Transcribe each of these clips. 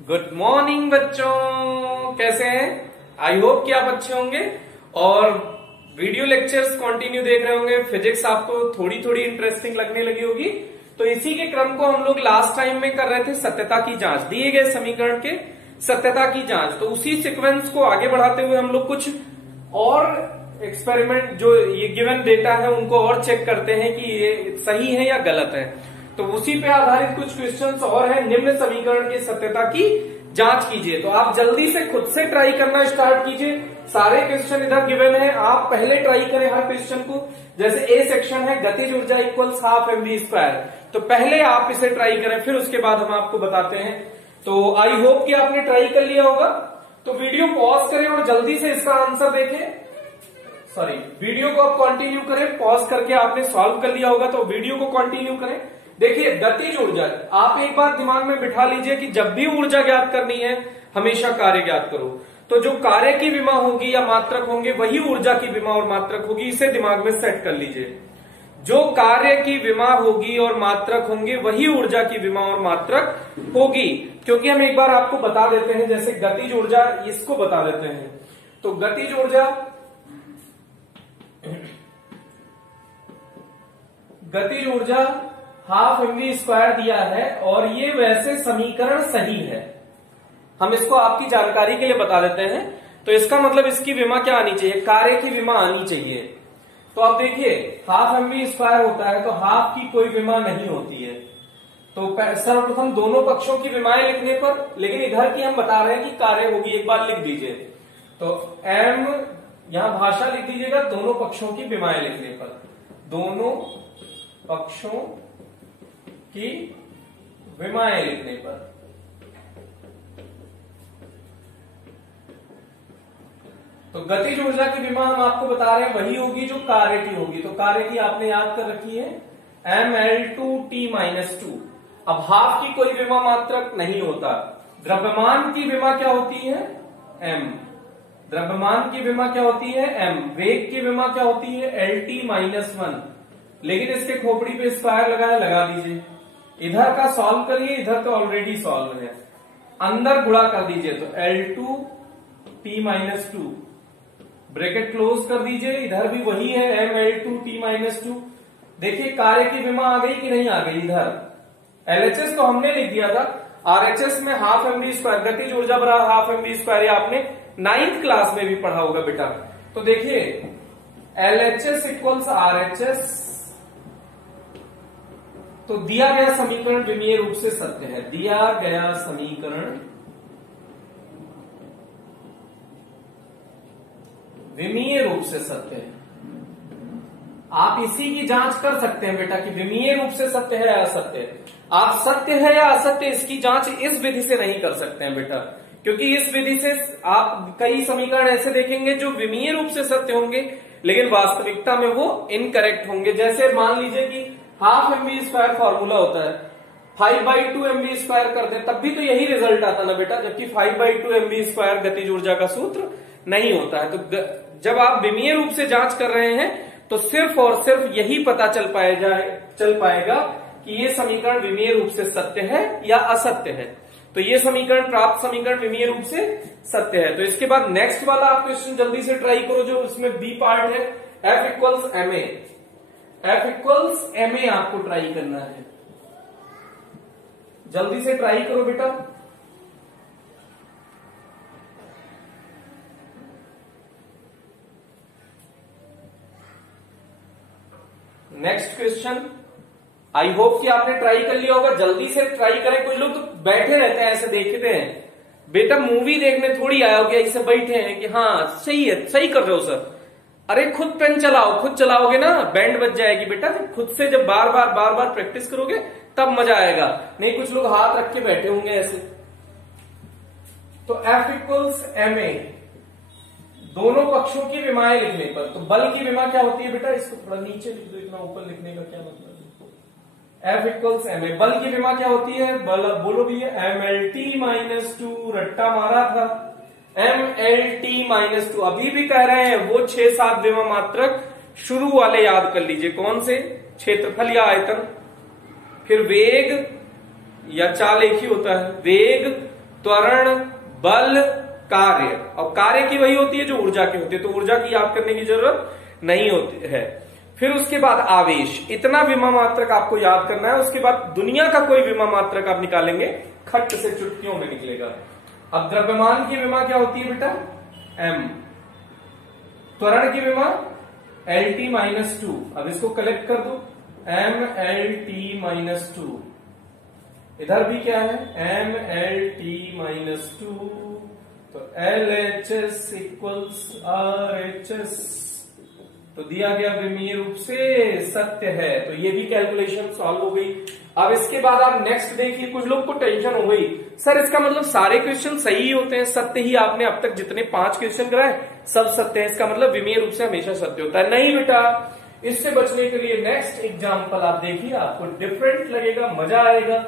Good morning बच्चों, कैसे हैं? आई होप कि आप अच्छे होंगे और वीडियो लेक्चर्स कंटिन्यू देख रहे होंगे। फिजिक्स आपको थोड़ी थोड़ी इंटरेस्टिंग लगने लगी होगी। तो इसी के क्रम को हम लोग लास्ट टाइम में कर रहे थे, सत्यता की जांच, दिए गए समीकरण के सत्यता की जांच। तो उसी सीक्वेंस को आगे बढ़ाते हुए हम लोग कुछ और एक्सपेरिमेंट, जो ये गिवन डेटा है उनको और चेक करते हैं कि ये सही है या गलत है। तो उसी पे आधारित कुछ क्वेश्चंस और हैं। निम्न समीकरण की सत्यता की जांच कीजिए। तो आप जल्दी से खुद से ट्राई करना स्टार्ट कीजिए। सारे क्वेश्चन इधर गिवन है, आप पहले ट्राई करें हर क्वेश्चन को। जैसे ए सेक्शन है गतिज ऊर्जा इक्वल्स हाफ mv², तो पहले आप इसे ट्राई करें, फिर उसके बाद हम आपको बताते हैं। तो आई होप कि आपने ट्राई कर लिया होगा। तो वीडियो पॉज करें और जल्दी से इसका आंसर देखें। सॉरी, वीडियो को आप कंटिन्यू करें, पॉज करके आपने सॉल्व कर लिया होगा तो वीडियो को कंटिन्यू करें। देखिए, गतिज ऊर्जा, आप एक बात दिमाग में बिठा लीजिए कि जब भी ऊर्जा ज्ञात करनी है हमेशा कार्य ज्ञात करो। तो जो कार्य की विमा होगी या मात्रक होंगे वही ऊर्जा की विमा और मात्रक होगी, इसे दिमाग में सेट कर लीजिए। जो कार्य की विमा होगी और मात्रक होंगे वही ऊर्जा की विमा और मात्रक होगी। क्योंकि हम एक बार आपको बता देते हैं, जैसे गतिज ऊर्जा, इसको बता देते हैं। तो गतिज ऊर्जा हाफ mv² दिया है और ये वैसे समीकरण सही है। हम इसको आपकी जानकारी के लिए बता देते हैं। तो इसका मतलब इसकी विमा क्या आनी चाहिए? कार्य की विमा आनी चाहिए। तो अब देखिए, हाफ mv² होता है तो हाफ की कोई विमा नहीं होती है। तो सर्वप्रथम दोनों पक्षों की विमाएं लिखने पर, लेकिन इधर की हम बता रहे हैं कि कार्य होगी, एक बार लिख दीजिए। तो m, यहां भाषा लिख दीजिएगा दोनों पक्षों की विमाएं लिखने पर, दोनों पक्षों की विमाएं लिखने पर। तो गतिज ऊर्जा की विमा हम आपको बता रहे हैं वही होगी जो कार्य की होगी। तो कार्य की आपने याद कर रखी है mL2T-2। अब हाफ की कोई विमा मात्रक नहीं होता। द्रव्यमान की विमा क्या होती है? m। द्रव्यमान की विमा क्या होती है? m। वेग की विमा क्या होती है? LT-1। लेकिन इसके खोपड़ी पे स्क्वायर लगाए, लगा दीजिए। इधर का सॉल्व करिए, इधर तो ऑलरेडी सॉल्व है। अंदर गुणा कर दीजिए तो L2T-2, ब्रैकेट क्लोज कर दीजिए। इधर भी वही है mL2T-2। देखिए कार्य की विमा आ गई कि नहीं आ गई? इधर LHS तो हमने लिख दिया था, RHS में हाफ mv², गतिज ऊर्जा बराबर हाफ mv², आपने 9th क्लास में भी पढ़ा होगा बेटा। तो देखिए LHS इक्वल्स RHS, तो दिया गया समीकरण विमीय रूप से सत्य है। दिया गया समीकरण विमीय रूप से सत्य है। आप इसी की जांच कर सकते हैं बेटा कि विमीय रूप से सत्य है या असत्य है। आप सत्य है या असत्य इसकी जांच इस विधि से नहीं कर सकते हैं बेटा, क्योंकि इस विधि से आप कई समीकरण ऐसे देखेंगे जो विमीय रूप से सत्य होंगे लेकिन वास्तविकता में वो इनकरेक्ट होंगे। जैसे मान लीजिए कि हाफ mv² फॉर्मूला होता है, 5/2 mv² कर दे तब भी तो यही रिजल्ट आता ना बेटा, जबकि 5/2 mv² गतिज ऊर्जा का सूत्र नहीं होता है। तो जब आप विमीय रूप से जांच कर रहे हैं तो सिर्फ और सिर्फ यही पता चल पाएगा कि ये समीकरण विमीय रूप से सत्य है या असत्य है। तो ये समीकरण, प्राप्त समीकरण विमीय रूप से सत्य है। तो इसके बाद नेक्स्ट वाला आप क्वेश्चन जल्दी से ट्राई करो, जो उसमें बी पार्ट है, F equals ma। F equals ma आपको ट्राई करना है। जल्दी से ट्राई करो बेटा। नेक्स्ट क्वेश्चन, आई होप कि आपने ट्राई कर लिया होगा। जल्दी से ट्राई करें। कुछ लोग तो बैठे रहते हैं, ऐसे देखते हैं बेटा मूवी देखने थोड़ी आए हो क्या, इसे बैठे हैं कि हाँ सही है, सही कर रहे हो सर। अरे खुद पेन चलाओ, खुद चलाओगे ना बैंड बज जाएगी बेटा। खुद से जब बार बार प्रैक्टिस करोगे तब मजा आएगा। नहीं कुछ लोग हाथ रख के बैठे होंगे ऐसे। तो F इक्वल्स ma, दोनों पक्षों की विमाएं लिखने पर। तो बल की विमा क्या होती है बेटा? इसको थोड़ा नीचे लिख दो, इतना ऊपर लिखने का क्या मतलब है? F इक्वल्स ma, बल की विमा क्या होती है? बल बोलो भैया, mLT-2, रट्टा मारा था, mLT-2। अभी भी कह रहे हैं वो 6-7 विमा मात्रक शुरू वाले याद कर लीजिए। कौन से? क्षेत्रफल या आयतन, फिर वेग या चाल एक ही होता है, वेग त्वरण, बल, कार्य। और कार्य की वही होती है जो ऊर्जा की होती है, तो ऊर्जा की याद करने की जरूरत नहीं होती है। फिर उसके बाद आवेश, इतना विमा मात्रक आपको याद करना है। उसके बाद दुनिया का कोई विमा मात्रक आप निकालेंगे, खट से चुटकियों में निकलेगा। अब द्रव्यमान की विमा क्या होती है बेटा, m। त्वरण की विमा LT-2। अब इसको कलेक्ट कर दो, MLT-2। इधर भी क्या है, MLT-2, तो LHS इक्वल्स RHS, तो दिया गया विमीय रूप से सत्य है। तो ये भी कैलकुलेशन सॉल्व हो गई। अब इसके बाद आप नेक्स्ट देखिए, कुछ लोग को टेंशन हो गई, सर इसका मतलब सारे क्वेश्चन सही ही होते हैं, सत्य ही आपने अब तक जितने 5 क्वेश्चन कराए सब सत्य है, इसका मतलब विमीय रूप से हमेशा सत्य होता है। नहीं बेटा, इससे बचने के लिए नेक्स्ट एग्जाम्पल आप देखिए, आपको डिफरेंट लगेगा, मजा आएगा।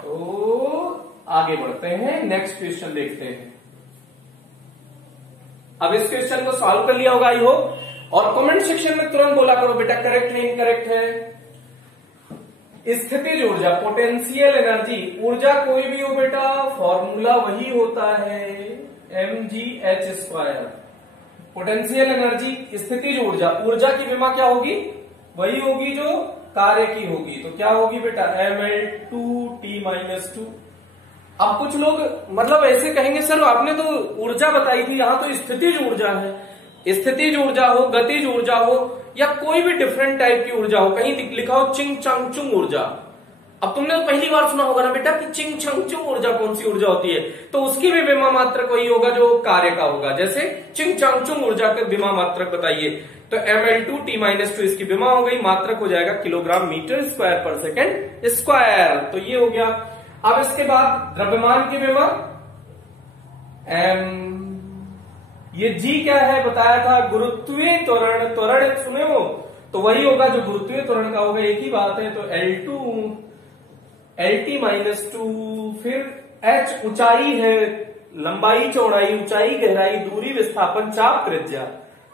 तो आगे बढ़ते हैं, नेक्स्ट क्वेश्चन देखते हैं। अब इस क्वेश्चन को सॉल्व कर लिया होगा आई होप, और कमेंट सेक्शन में तुरंत बोला करो बेटा करेक्ट है इनकरेक्ट है। स्थितिज ऊर्जा, पोटेंशियल एनर्जी, ऊर्जा कोई भी हो बेटा फॉर्मूला वही होता है mgh²। पोटेंशियल एनर्जी, स्थितिज ऊर्जा, ऊर्जा की विमा क्या होगी, वही होगी जो कार्य की होगी, तो क्या होगी बेटा mL2T-2। अब कुछ लोग मतलब ऐसे कहेंगे सर आपने तो ऊर्जा बताई थी, यहां तो स्थितिज ऊर्जा है। स्थितिज ऊर्जा हो, गतिज ऊर्जा हो, या कोई भी डिफरेंट टाइप की ऊर्जा हो, कहीं लिखा हो चिंग चांग चुंग ऊर्जा। अब तुमने तो पहली बार सुना होगा ना बेटा कि चिंग चांग चुंग ऊर्जा कौन सी ऊर्जा होती है, तो उसकी भी विमा मात्रक वही होगा जो कार्य का होगा। जैसे चिंग चांग चुंग ऊर्जा का विमा मात्रक बताइए, तो ML2T-2 इसकी विमा हो गई, मात्रक हो जाएगा किलोग्राम मीटर स्क्वायर पर सेकेंड स्क्वायर। तो ये हो गया। अब इसके बाद द्रव्यमान की विमा m, ये G क्या है बताया था, गुरुत्वीय त्वरण। त्वरण सुने हो तो वही होगा जो गुरुत्वीय त्वरण का होगा, एक ही बात है। तो LT-2, फिर H ऊंचाई है, लंबाई चौड़ाई, ऊंचाई गहराई, दूरी विस्थापन, चाप त्रिज्या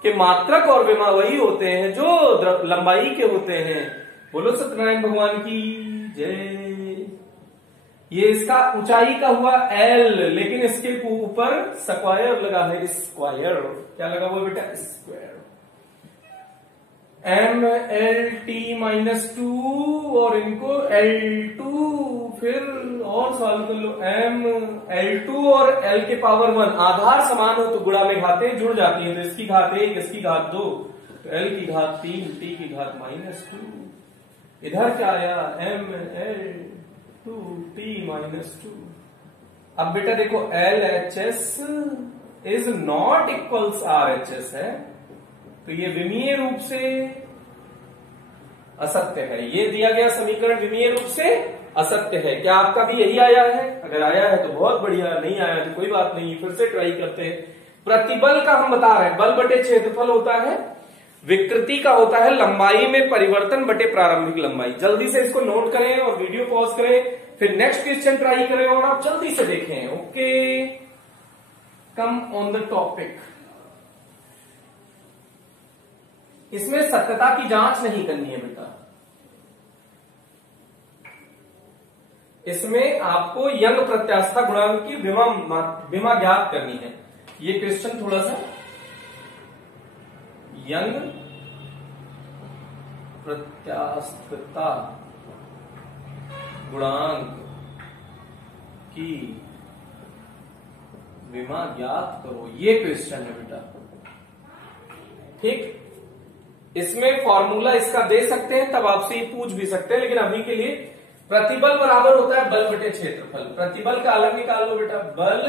के मात्रक और विमा वही होते हैं जो लंबाई के होते हैं। बोलो सत्यनारायण भगवान की जय। ये इसका ऊंचाई का हुआ L, लेकिन इसके ऊपर स्क्वायर लगा है, स्क्वायर क्या लगा हुआ बेटा, स्क्वायर। MLT-2 और इनको L2, फिर और सॉल्व कर लो, ML2 और L के पावर 1, आधार समान हो तो गुणा में घातें जुड़ जाती हैं, तो इसकी घात 1, इसकी घात 2, तो L की घात 3, T की घात -2। इधर क्या आया, ML2T-2। अब बेटा देखो LHS is not equals RHS है, तो ये विमीय रूप से असत्य है। ये दिया गया समीकरण विमीय रूप से असत्य है। क्या आपका भी यही आया है? अगर आया है तो बहुत बढ़िया, नहीं आया तो कोई बात नहीं, फिर से ट्राई करते हैं। प्रतिबल का हम बता रहे हैं, बल बटे क्षेत्रफल होता है, विकृति का होता है लंबाई में परिवर्तन बटे प्रारंभिक लंबाई। जल्दी से इसको नोट करें और वीडियो पॉज करें, फिर नेक्स्ट क्वेश्चन ट्राई करें और आप जल्दी से देखें। Okay, come on the topic. इसमें सत्यता की जांच नहीं करनी है बेटा, इसमें आपको यंग प्रत्यास्थता गुणांक की विमा ज्ञात करनी है। ये क्वेश्चन थोड़ा सा यंग प्रत्यास्थता गुणांक की विमा ज्ञात करो, ये क्वेश्चन है बेटा। ठीक, इसमें फॉर्मूला इसका दे सकते हैं, तब आपसे ये पूछ भी सकते हैं, लेकिन अभी के लिए प्रतिबल बराबर होता है बल बटे क्षेत्रफल। प्रतिबल का अलग निकाल लो बेटा, बल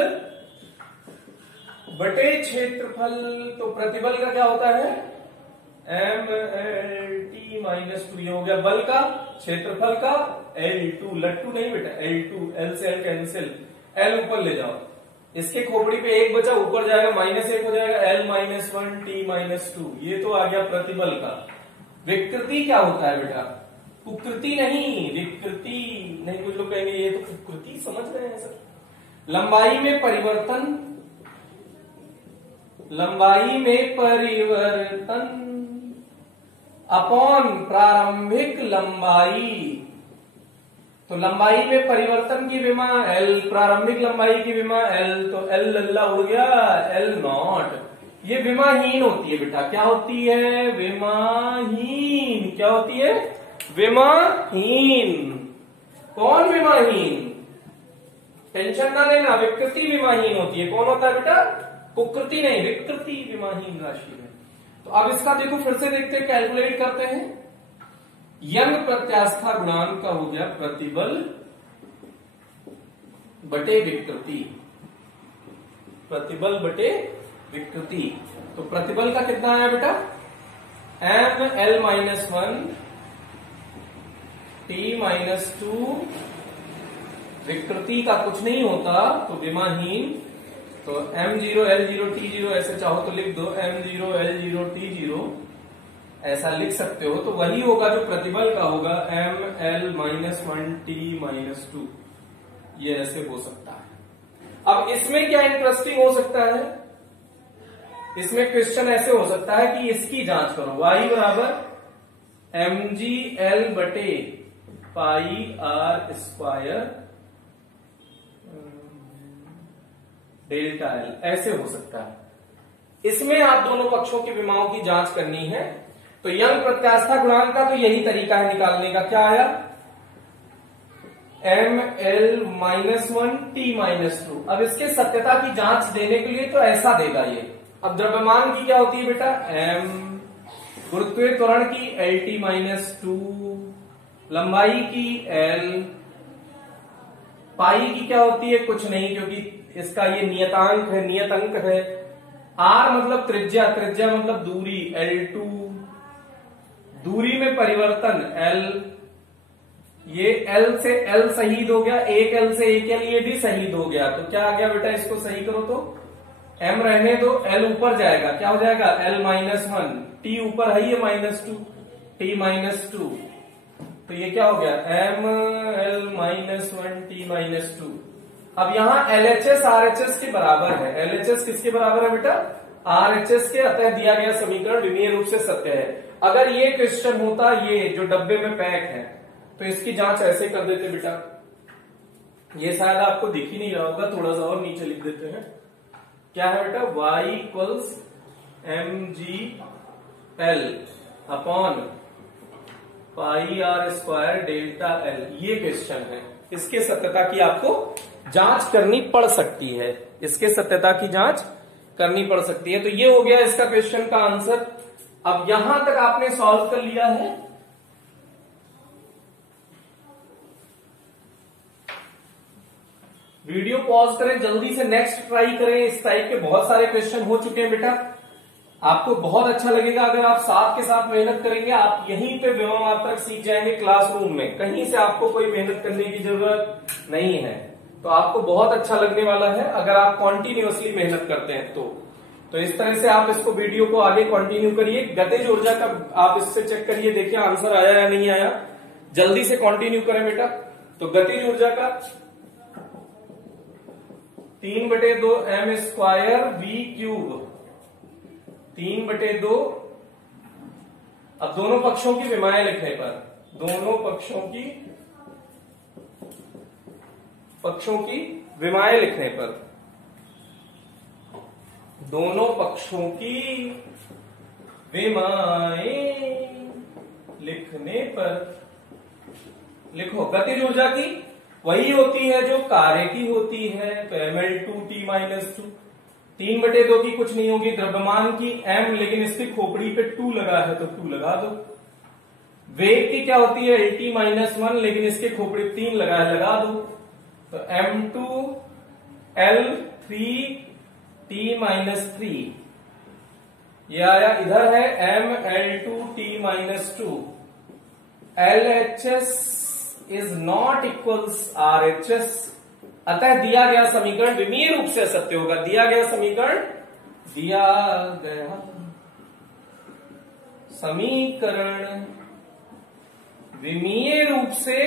बटे क्षेत्रफल। तो प्रतिबल का क्या होता है, MLT-2। ये हो गया बल का, क्षेत्रफल का L2, लट्टू नहीं बेटा, L2, L से L कैंसिल, L ऊपर ले जाओ, इसके खोपड़ी पे 1 बचा, ऊपर जाएगा -1 हो जाएगा, L-1T-2। ये तो आ गया प्रतिबल का। विकृति क्या होता है बेटा, कुकृति नहीं, विकृति नहीं। कुछ लोग कहेंगे ये तो कुकृति समझ रहे हैं सर। लंबाई में परिवर्तन, लंबाई में परिवर्तन अपॉन प्रारंभिक लंबाई, तो लंबाई में परिवर्तन की विमा L, प्रारंभिक लंबाई की विमा L, तो L लल्ला उड़ गया, L नॉट। ये विमाहीन होती है बेटा, क्या होती है? विमाहीन। क्या होती है? विमाहीन। कौन विमाहीन? टेंशन ना लेना, विकृति विमाहीन होती है। कौन होता है बेटा? कुकृति नहीं, विकृति विमाहीन राशि में। तो अब इसका देखो फिर से देखते हैं, कैलकुलेट करते हैं। यंग प्रत्यास्था गुणांक का हो गया प्रतिबल बटे विकृति, प्रतिबल बटे विकृति। तो प्रतिबल का कितना आया बेटा? ml-1 t-2, विकृति का कुछ नहीं होता तो विमाहीन, तो m0 l0 t0 ऐसे चाहो तो लिख दो, m0 l0 t0 ऐसा लिख सकते हो। तो वही होगा जो प्रतिबल का होगा, ml-1 t-2, ये ऐसे हो सकता है। अब इसमें क्या इंटरेस्टिंग हो सकता है? इसमें क्वेश्चन ऐसे हो सकता है कि इसकी जांच करो, y बराबर mgl बटे पाई r स्क्वायर डेल्टा एल, ऐसे हो सकता है। इसमें आप दोनों पक्षों की विमाओं की जांच करनी है। तो यंग प्रत्यास्था गुणांक का तो यही तरीका है निकालने का। क्या आया? ml-1 t-2। अब इसके सत्यता की जांच देने के लिए तो ऐसा देगा ये। अब द्रव्यमान की क्या होती है बेटा? m, गुरुत्वीय त्वरण की lt-2, लंबाई की l, पाई की क्या होती है? कुछ नहीं, क्योंकि इसका ये नियतांक है, नियत अंक है। r मतलब त्रिज्या, त्रिज्या मतलब दूरी, l2, दूरी में परिवर्तन l, ये l से l शहीद हो गया, एक l से एक l ये भी शहीद हो गया। तो क्या आ गया बेटा? इसको सही करो तो m रहने दो, l ऊपर जाएगा, क्या हो जाएगा? l-1, t ऊपर है ये -2, t-2, तो ये क्या हो गया? ml-1 t-2। अब यहां LHS RHS के बराबर है। LHS किसके बराबर है बेटा? RHS के, अतः दिया गया समीकरण विमीय रूप से सत्य है। अगर ये क्वेश्चन होता, ये जो डब्बे में पैक है, तो इसकी जांच ऐसे कर देते बेटा। ये शायद आपको दिख ही नहीं रहा होगा, थोड़ा सा और नीचे लिख देते हैं। क्या है बेटा? y equals mgl upon pi r square delta L, ये क्वेश्चन है। इसके सत्यता की आपको जांच करनी पड़ सकती है, इसके सत्यता की जांच करनी पड़ सकती है। तो ये हो गया इसका क्वेश्चन का आंसर। अब यहां तक आपने सॉल्व कर लिया है। वीडियो पॉज करें, जल्दी से नेक्स्ट ट्राई करें। इस टाइप के बहुत सारे क्वेश्चन हो चुके हैं बेटा। आपको बहुत अच्छा लगेगा अगर आप साथ के साथ मेहनत करेंगे। आप यहीं पे विभवात्मक सीख जाएंगे क्लासरूम में, कहीं से आपको कोई मेहनत करने की जरूरत नहीं है। तो आपको बहुत अच्छा लगने वाला है अगर आप कॉन्टिन्यूअसली मेहनत करते हैं तो इस तरह से आप इसको वीडियो को आगे कंटिन्यू करिए। गतिज ऊर्जा का आप इससे चेक करिए, देखिए आंसर आया या नहीं आया। जल्दी से कंटिन्यू करें बेटा। तो गतिज ऊर्जा का 3/2 m स्क्वायर v क्यूब, 3/2। अब दोनों पक्षों की विमाएं लिखने पर, दोनों पक्षों की विमाएं लिखने पर, दोनों पक्षों की विमाएं लिखने पर लिखो। गतिज ऊर्जा की वही होती है जो कार्य की होती है, तो ml2t-2। 3/2 की कुछ नहीं होगी। द्रव्यमान की m, लेकिन इसकी खोपड़ी पे 2 लगा है तो 2 लगा दो। वेग की क्या होती है? lt-1, लेकिन इसके खोपड़ी 3 लगा है, लगा दो। तो m2l3t-3, ये आया। इधर है ml2t-2। LHS is not equals RHS, अतः दिया गया समीकरण विमीय रूप से असत्य होगा। दिया गया समीकरण विमीय रूप से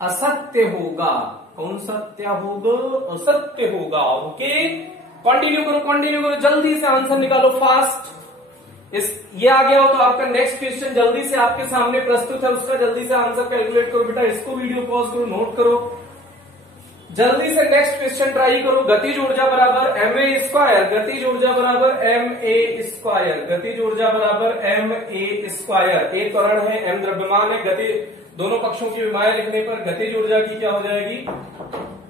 असत्य होगा। कौन सत्य होगा? असत्य होगा। ओके, कंटिन्यू करो, जल्दी से आंसर निकालो फास्ट। ये आ गया हो तो आपका नेक्स्ट क्वेश्चन जल्दी से आपके सामने प्रस्तुत है, उसका जल्दी से आंसर कैलकुलेट करो बेटा। इसको वीडियो पॉज करो, नोट करो, जल्दी से नेक्स्ट क्वेश्चन ट्राई करो। गतिज ऊर्जा बराबर ma², गतिज ऊर्जा बराबर ma², गतिज ऊर्जा बराबर ma²। एक त्वरण है, m द्रव्यमान है, गति दोनों पक्षों की विमाएं लिखने पर गतिज ऊर्जा की क्या हो जाएगी,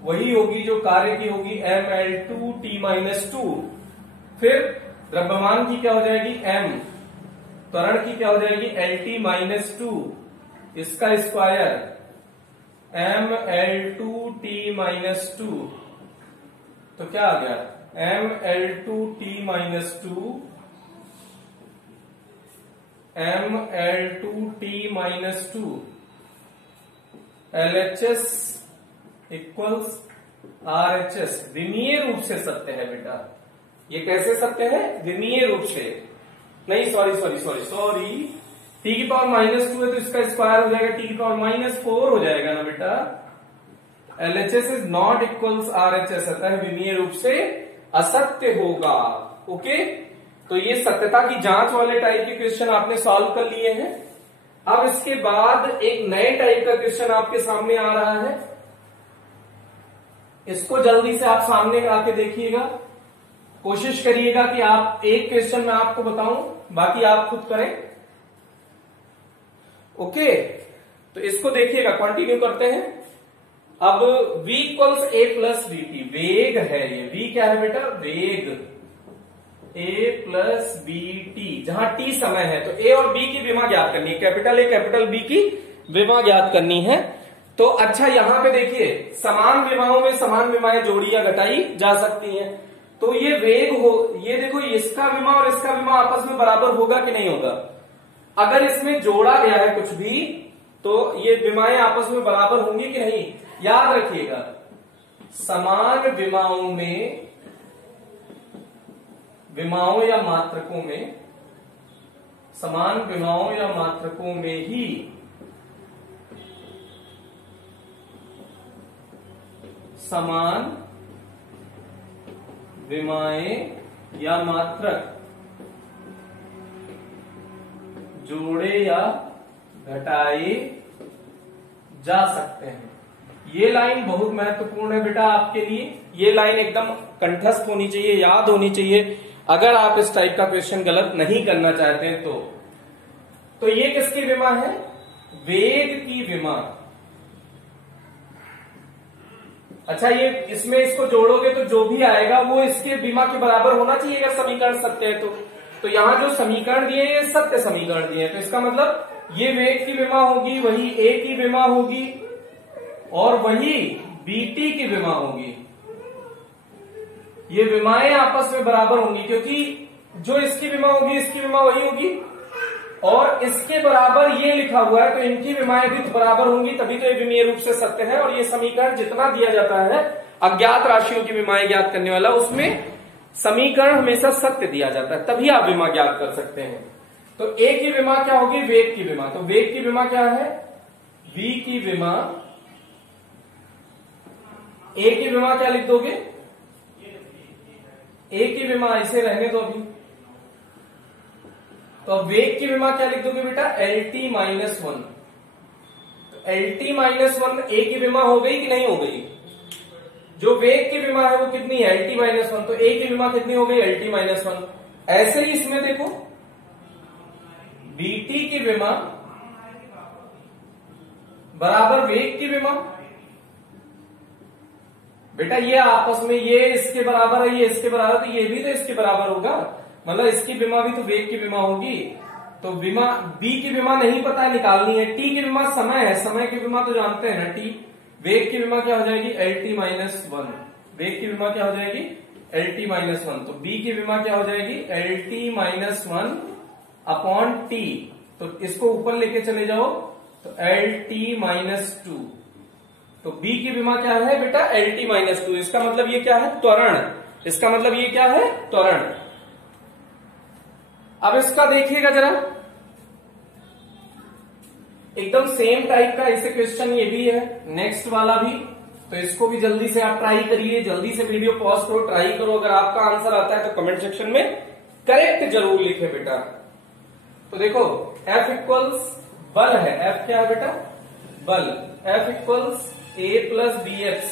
वही होगी जो कार्य की होगी, mL2T-2। फिर द्रव्यमान की क्या हो जाएगी m, त्वरण की क्या हो जाएगी LT-2, इसका स्क्वायर mL2T-2। तो क्या आ गया mL2T-2, mL2T-2 LHS equals RHS। विमीय रूप से सत्य है बेटा। ये कैसे सत्य है, विमीय रूप से नहीं, सॉरी t की पावर -2 है तो इसका स्क्वायर हो जाएगा t की पावर -4 हो जाएगा ना बेटा। LHS is not equals RHS, अतः विमीय रूप से असत्य होगा। ओके, तो ये सत्यता की जांच वाले टाइप के क्वेश्चन आपने सॉल्व कर लिए हैं। अब इसके बाद एक नए टाइप का क्वेश्चन आपके सामने आ रहा है, इसको जल्दी से आप सामने आके देखिएगा, कोशिश करिएगा कि आप एक क्वेश्चन मैं आपको बताऊं, बाकी आप खुद करें। ओके, तो इसको देखिएगा, कंटिन्यू करते हैं। अब v equals a plus bt, वेग है ये, v क्या है बेटा, वेग, a प्लस bt, जहां t समय है। तो a और b की विमा ज्ञात करनी है, कैपिटल A कैपिटल B की विमा ज्ञात करनी है। तो अच्छा, यहां पे देखिए, समान विमाओं में समान विमाएं जोड़ी या घटाई जा सकती हैं। तो ये वेग हो, ये देखो, इसका विमा और इसका विमा आपस में बराबर होगा कि नहीं होगा। अगर इसमें जोड़ा गया है कुछ भी तो ये विमाएं आपस में बराबर होंगी कि नहीं। याद रखिएगा, समान विमाओं में, विमाओं या मात्रकों में, समान विमाओं या मात्रकों में ही समान विमाएं या मात्रक जोड़े या घटाए जा सकते हैं। ये लाइन बहुत महत्वपूर्ण है बेटा आपके लिए, ये लाइन एकदम कंठस्थ होनी चाहिए, याद होनी चाहिए, अगर आप इस टाइप का क्वेश्चन गलत नहीं करना चाहते हैं तो ये किसकी विमा है, वेग की विमा। अच्छा, ये इसमें इसको जोड़ोगे तो जो भी आएगा वो इसके विमा के बराबर होना चाहिए अगर समीकरण सत्य है तो यहां जो समीकरण दिए ये सत्य समीकरण दिए, तो इसका मतलब ये वेग की विमा होगी, वही a की विमा होगी और वही bt की विमा होगी। ये विमाएं आपस में बराबर होंगी क्योंकि जो इसकी विमा होगी इसकी विमा वही होगी और इसके बराबर ये लिखा हुआ है, तो इनकी विमाएं भी बराबर होंगी, तभी तो ये विमीय रूप से सत्य है। और ये समीकरण जितना दिया जाता है अज्ञात राशियों की विमाएं ज्ञात करने वाला, उसमें समीकरण हमेशा सत्य दिया जाता है, तभी आप विमा ज्ञात कर सकते हैं। तो a की विमा क्या होगी, वेग की विमा। तो वेग की विमा क्या है, v की विमा, a की विमा क्या लिख दोगे, a की विमा इसे रहने दो अभी, तो वेग की विमा क्या लिख दोगे बेटा, LT-1। तो LT-1 a की विमा हो गई कि नहीं हो गई, जो वेग की विमा है वो कितनी है, LT-1, तो a की विमा कितनी हो गई, LT-1। ऐसे ही इसमें देखो BT की विमा बराबर वेग की विमा। बेटा ये आपस में, ये इसके बराबर है, ये इसके बराबर, तो ये भी तो इसके बराबर होगा, मतलब इसकी विमा भी तो वेग की विमा होगी। तो विमा B की विमा नहीं पता है, निकालनी है। T की विमा समय है, समय की विमा तो जानते हैं ना, T। वेग की विमा क्या हो जाएगी, LT-1, वेग की विमा क्या हो जाएगी, LT-1। तो B की विमा क्या हो जाएगी, LT-1 अपॉन T। तो इसको ऊपर लेके चले जाओ तो LT-2। तो B की विमा क्या है बेटा, LT-2। इसका मतलब ये क्या है, त्वरण। इसका मतलब ये क्या है, त्वरण। अब इसका देखिएगा जरा, एकदम सेम टाइप का ऐसे क्वेश्चन ये भी है, नेक्स्ट वाला भी। तो इसको भी जल्दी से आप ट्राई करिए, जल्दी से वीडियो पॉज करो, ट्राई करो। अगर आपका आंसर आता है तो कमेंट सेक्शन में करेक्ट जरूर लिखे बेटा। तो देखो F इक्वल्स बल है, F क्या है बेटा, बल, F equals A plus B X.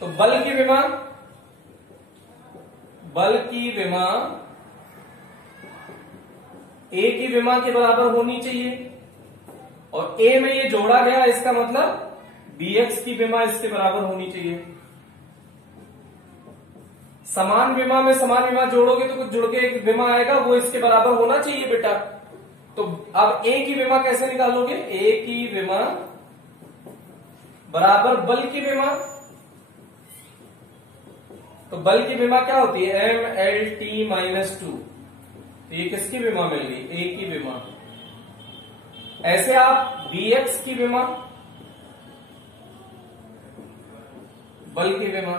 तो बल की विमा A की विमा के बराबर होनी चाहिए, और A में ये जोड़ा गया, इसका मतलब bx की विमा इसके बराबर होनी चाहिए। समान विमा में समान विमा जोड़ोगे तो कुछ जुड़ के एक विमा आएगा, वो इसके बराबर होना चाहिए बेटा। तो अब A की विमा कैसे निकालोगे, A की विमा बराबर बल की विमा। तो बल की विमा क्या होती है, mlt माइनस 2। तो ये किसकी विमा मिल गई, A की विमा। ऐसे आप bx की विमा, बल की विमा,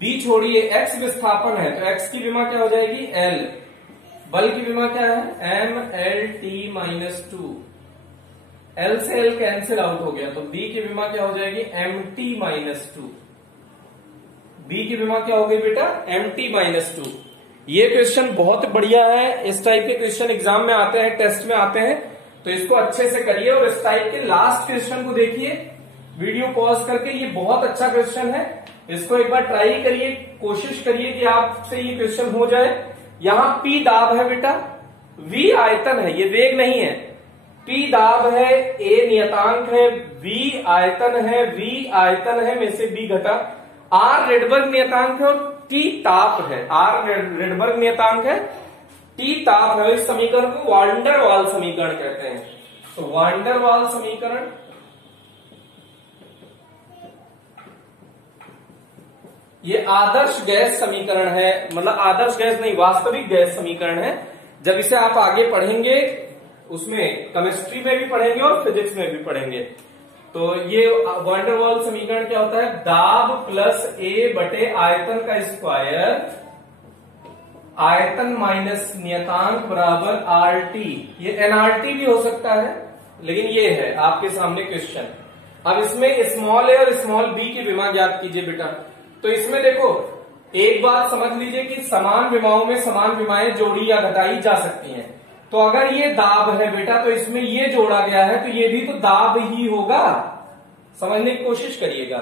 b छोड़िए, x विस्थापन है तो x की विमा क्या हो जाएगी, l। बल की विमा क्या है, mlt माइनस 2। l से l कैंसिल आउट हो गया, तो b की विमा क्या हो जाएगी, mt माइनस 2। b की विमा क्या हो गई बेटा, mt माइनस 2। ये क्वेश्चन बहुत बढ़िया है, इस टाइप के क्वेश्चन एग्जाम में आते हैं, टेस्ट में आते हैं, तो इसको अच्छे से करिए। और इस टाइप के लास्ट क्वेश्चन को देखिए वीडियो पॉज करके, ये बहुत अच्छा क्वेश्चन है, इसको एक बार ट्राई करिए, कोशिश करिए कि आपसे ये क्वेश्चन हो जाए। यहां P दाब है बेटा, V आयतन है, ये वेग नहीं है। P दाब है, A नियतांक है, V आयतन है, V आयतन है में से B घटा, R रेडबर्ग नियतांक है और T ताप है। R रेडबर्ग नियतांक है, T ताप है। इस समीकरण को वान डेर वाल समीकरण कहते हैं। तो वान डेर वाल समीकरण, ये आदर्श गैस समीकरण है, मतलब आदर्श गैस नहीं, वास्तविक गैस समीकरण है। जब इसे आप आगे पढ़ेंगे, उसमें केमिस्ट्री में भी पढ़ेंगे और फिजिक्स में भी पढ़ेंगे। तो ये वान डेर वाल समीकरण क्या होता है, दाब प्लस A बटे आयतन का स्क्वायर, आयतन माइनस नियतांक बराबर RT। ये nRT भी हो सकता है, लेकिन ये है आपके सामने क्वेश्चन। अब इसमें स्मॉल a और स्मॉल b की विमा ज्ञात कीजिए बेटा। तो इसमें देखो एक बात समझ लीजिए कि समान विमाओं में समान विमाएं जोड़ी या घटाई जा सकती हैं। तो अगर ये दाब है बेटा, तो इसमें ये जोड़ा गया है, तो ये भी तो दाब ही होगा, समझने की कोशिश करिएगा।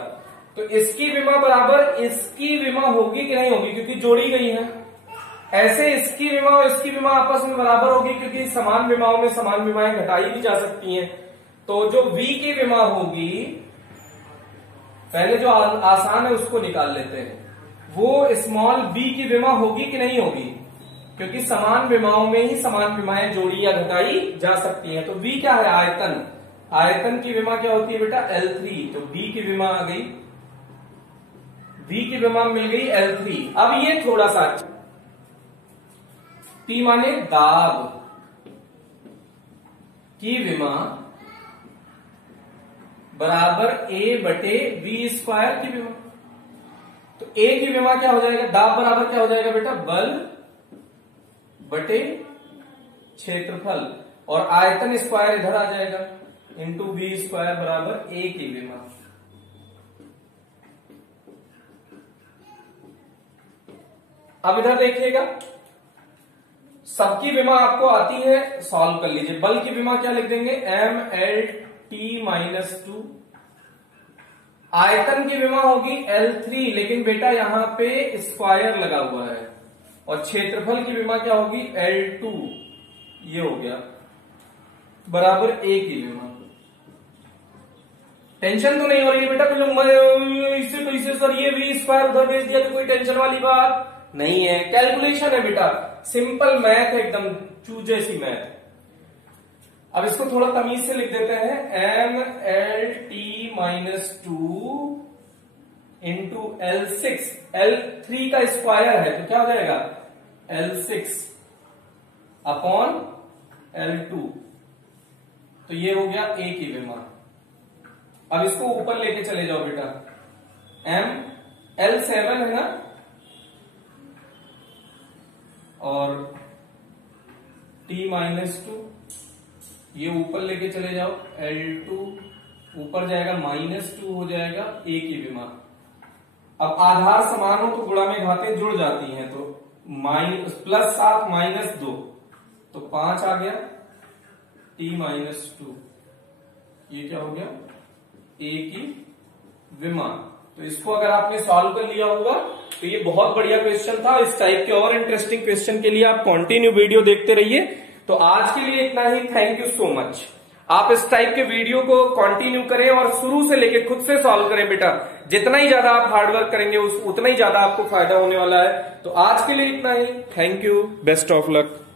तो इसकी विमा बराबर इसकी विमा होगी कि नहीं होगी, क्योंकि जोड़ी गई है। ऐसे इसकी विमा और इसकी विमा आपस में बराबर होगी, क्योंकि समान विमाओं में समान विमाएं घटाई भी जा सकती हैं। तो जो V की विमा होगी, पहले जो आसान है उसको निकाल लेते हैं, वो स्मॉल b की विमा होगी कि नहीं होगी, क्योंकि समान विमाओं में ही समान विमाएं जोड़ी या घटाई जा सकती हैं। तो v क्या है, आयतन, आयतन की विमा क्या होती है बेटा, L3। तो b की विमा आ गई, v की विमा मिल गई L3। अब ये थोड़ा सा P माने दाब की विमा बराबर A बटे V स्क्वायर की विमा। तो A की विमा क्या हो जाएगा, दाब बराबर क्या हो जाएगा बेटा, बल बटे क्षेत्रफल, और आयतन स्क्वायर इधर आ जाएगा, इंटू V स्क्वायर बराबर A की विमा। अब इधर देखिएगा, सबकी विमा आपको आती है, सॉल्व कर लीजिए। बल की विमा क्या लिख देंगे, mlt माइनस 2। आयतन की विमा होगी L3, लेकिन बेटा यहां पे स्क्वायर लगा हुआ है, और क्षेत्रफल की विमा क्या होगी, L2। ये हो गया बराबर A की विमा। टेंशन तो नहीं हो रही है बेटा, इससे कैसे सर ये V स्क्वायर उधर भेज दिया, तो कोई टेंशन वाली बात नहीं है, कैलकुलेशन है बेटा, सिंपल मैथ है, एकदम चूजे सी मैथ। अब इसको थोड़ा तमीज से लिख देते हैं, mlt minus 2 into L6, L3 का स्क्वायर है तो क्या हो जाएगा, L6 अपॉन L2। तो ये हो गया A की विमा। अब इसको ऊपर लेके चले जाओ बेटा, L7 है ना, और T माइनस 2, ये ऊपर लेके चले जाओ, L2 ऊपर जाएगा, -2 हो जाएगा A की विमा। अब आधार समान हो तो गुणा में घातें जुड़ जाती हैं, तो प्लस 7 माइनस 2 तो 5 आ गया, t माइनस 2, ये क्या हो गया, a की विमा। तो इसको अगर आपने सॉल्व कर लिया होगा तो ये बहुत बढ़िया क्वेश्चन था। इस टाइप के और इंटरेस्टिंग क्वेश्चन के लिए आप कंटिन्यू वीडियो देखते रहिए। तो आज के लिए इतना ही, थैंक यू सो मच। आप इस टाइप के वीडियो को कंटिन्यू करें और शुरू से लेके खुद से सॉल्व करें बेटा। जितना ही ज्यादा आप हार्डवर्क करेंगे उतना ही ज्यादा आपको फायदा होने वाला है। तो आज के लिए इतना ही, thank you, best of luck.